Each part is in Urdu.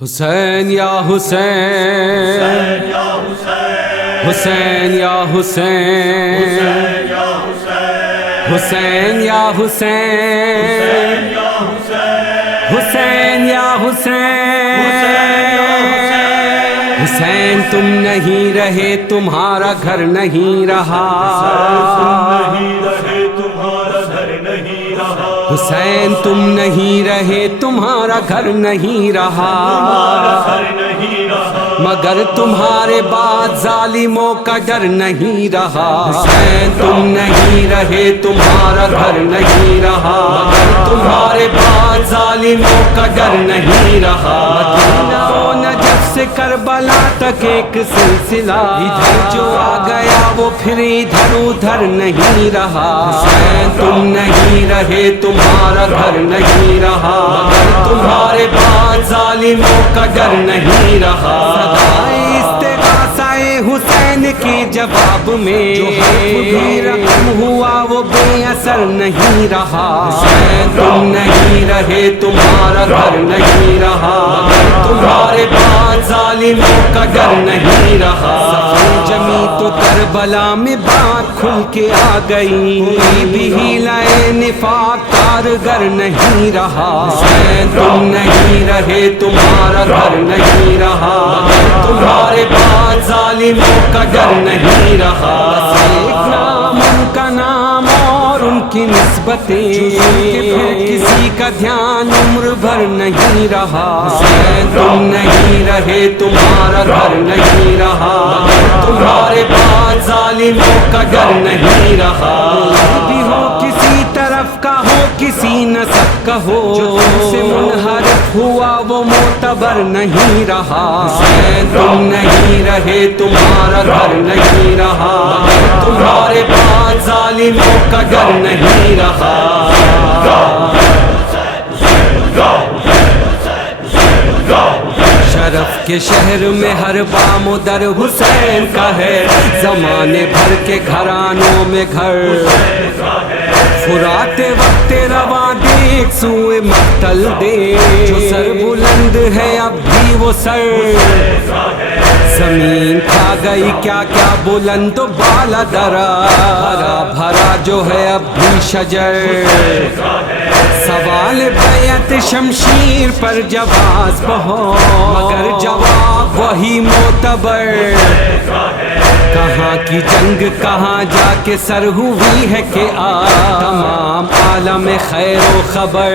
حسین یا حسین، حسین یا حسین، حسین یا حسین، حسین یا حسین، حسین تم نہیں رہے تمہارا گھر نہیں رہا، حسین تم نہیں رہے تمہارا گھر نہیں رہا، مگر تمہارے بعد ظالموں کا ڈر نہیں رہا، حسین تم نہیں رہے تمہارا گھر نہیں رہا، مگر تمہارے بعد ظالموں کا ڈر نہیں رہا، مدینہ و نجف سے کربلا تک ایک سلسلہ، ادھر جو آ گیا وہ پھر ادھر ادھر نہیں رہا، حسین تم نہیں رہے تمہارا گھر نہیں رہا، مگر تمہارے بعد ظالموں کا ڈر نہیں رہا، استغاثہ حسین کی جواب میں جو بھی رقم ہوا وہ بے اثر نہیں رہا، حسین تم نہیں رہے تمہارا گھر نہیں رہا، مگر تمہارے بعد ظالموں کا ڈر نہیں رہا، جمی تو کربلا میں بات کھل کے آ گئی، کوئی بھی ہیلہ نفاق کارگر نہیں رہا، حسین تم نہیں رہے تمہارا گھر نہیں رہا، مگر تمہارے بعد ظالموں کا ڈر نہیں رہا، ایک نام ان کا نام اور ان کی نسبتیں، پھر کسی کا دھیان عمر بھر نہیں رہا، حسین تم نہیں رہے تمہارا گھر نہیں رہا، مگر تمہارے بعد ظالموں کا ڈر نہیں رہا، بھی ہو کسی طرف کا ہو کسی نسب کا ہو، جو تم سے منحرف ہوا وہ معتبر نہیں رہا، حسین تم نہیں رہے تمہارا گھر نہیں رہا، مگر تمہارے بعد ظالموں کا ڈر نہیں رہا، شرف کے شہر میں ہر بام و در حسین کا ہے، زمانے بھر کے گھرانوں میں گھر، فرات وقت رواں دیکھ سوئے مقتل دے، جو سر بلند ہے اب بھی وہ سر، زمین کھا گئی کیا کیا بلند و بالا درا، ہرا بھرا جو ہے اب بھی شجر، سوال بیعت شمشیر پر جواز بہت، مگر جواب وہی معتبر، کہاں کی جنگ کہاں جا کے سر ہوئی ہے کہ تمام عالم خیر و خبر،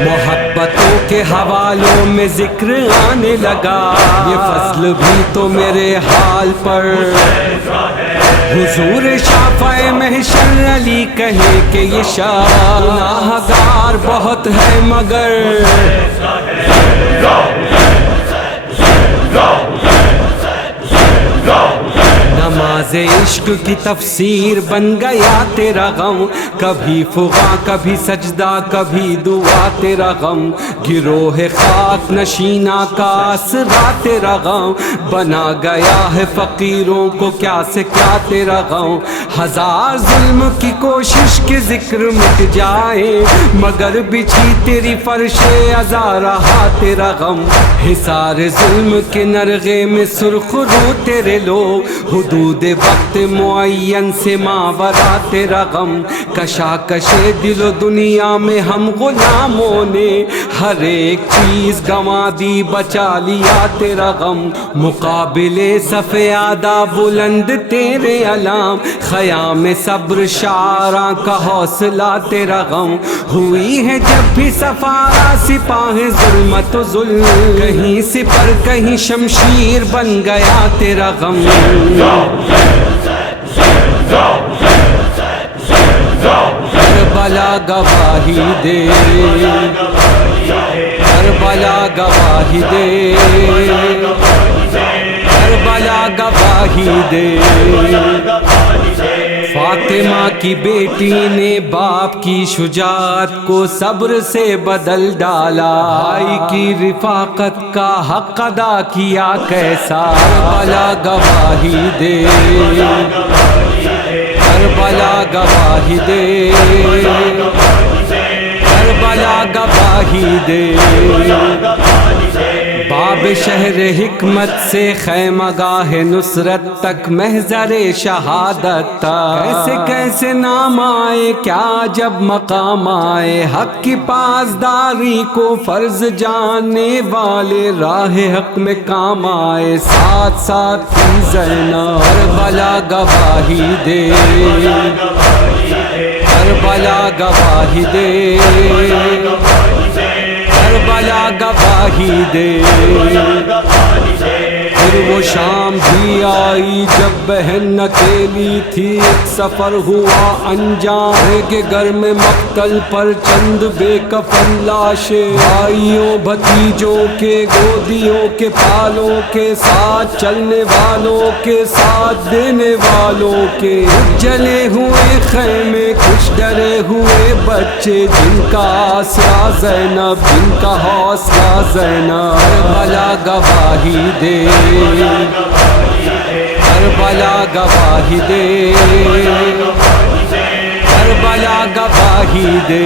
محبتوں کے حوالوں میں ذکر آنے لگا، یہ فصل بھی تو میرے حال پر، حضور شافع محشر علی کہے کہ یہ شاہ گناہگار بہت ہے مگر، نماز عشق کی تفسیر بن گیا تیرا غم، کبھی فغاں کبھی سجدہ کبھی دعا تیرا غم، گروہ خاک نشینہ کا اسرا تیرا غم، بنا گیا ہے فقیروں کو کیا سے کیا تیرا غم، ہزار ظلم کی کوشش کے ذکر مٹ جائے مگر بچھی تیری فرش عزا رہا تیرا غم، حصار ظلم کے نرغے میں سرخ رو تیرے لوگ، حدود وقت معین سے ماورا تیرا غم، کشاکش دل و دنیا میں ہم غلاموں نے ہر ایک چیز گنوا دی بچا لیا تیرا غم، مقابلے صف آدھا بلند تیرے علام، خیام صبر شاعراں کا حوصلہ تیرا غم، ہوئی ہے جب بھی سفارہ سپاہ ظلمت و ظلم، کہیں سپر کہیں شمشیر بن گیا تیرا غم، کربلا گواہی دے، کربلا گواہی دے، کربلا گواہی دے، فاطمہ کی بیٹی نے باپ کی شجاعت کو صبر سے بدل ڈالا، بھائی کی رفاقت کا حق ادا کیا کیسا، کربلا گواہی دے، کربلا گواہی دے، کربلا گواہی دے، باب شہر حکمت سے خیمہ گاہ نصرت تک محضر شہادت تک کیسے کیسے نام آئے کیا جب مقام آئے حق کی پاسداری کو فرض جاننے والے راہ حق میں کام آئے ساتھ ساتھ تھی زینب کربلا گواہی دے کربلا گواہی دے کربلا گواہی دے پھر وہ شام بھی آئی جب بہن اکیلی تھی ایک سفر ہوا انجام کے گھر میں مقتل پر چند بے کفن لاشیں بھائیوں بھتیجوں کے گودیوں کے پالوں کے ساتھ چلنے والوں کے ساتھ دینے والوں کے جلے ہوئے خیمے کچھ ڈرے ہوئے بچے جن کا آسرا زینب جن کا حوصلہ زینب کربلا گواہی دے کربلا گواہی دے کربلا گواہی دے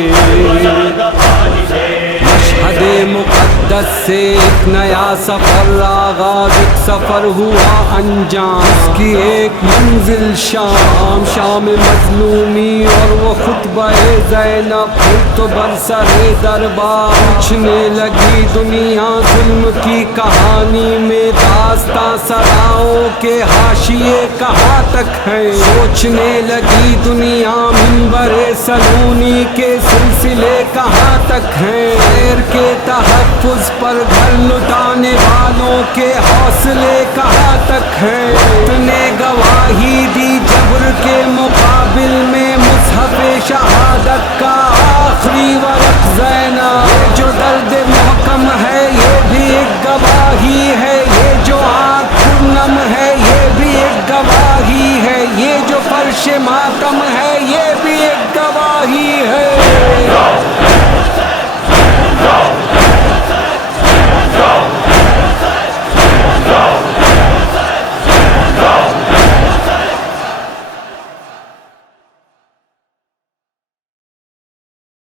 مشہد مقدس سے ایک نیا سفر آغاز ایک سفر ہوا انجام اس کی ایک منزل شام شام مظلومی اور وہ خطبہ زینب پھر تو برسر دربار پوچھنے لگی دنیا ظلم کی کہانی میں داستاں سراؤں کے حاشیے کہاں تک ہیں سوچنے لگی دنیا منبر سلونی کے سلسلے کہاں تک ہیں خیر کے تحفظ پر گھر لٹانے والوں کے حوصلے کہاں تک ہیں نے گواہی دی جبر کے مقابل میں مصحف شہادت کا آخری ورق زینب یہ جو درد محکم ہے یہ بھی ایک گواہی ہے یہ جو آنکھ پرنم ہے یہ بھی ایک گواہی ہے یہ جو فرش ماتم ہے یہ بھی ایک گواہی ہے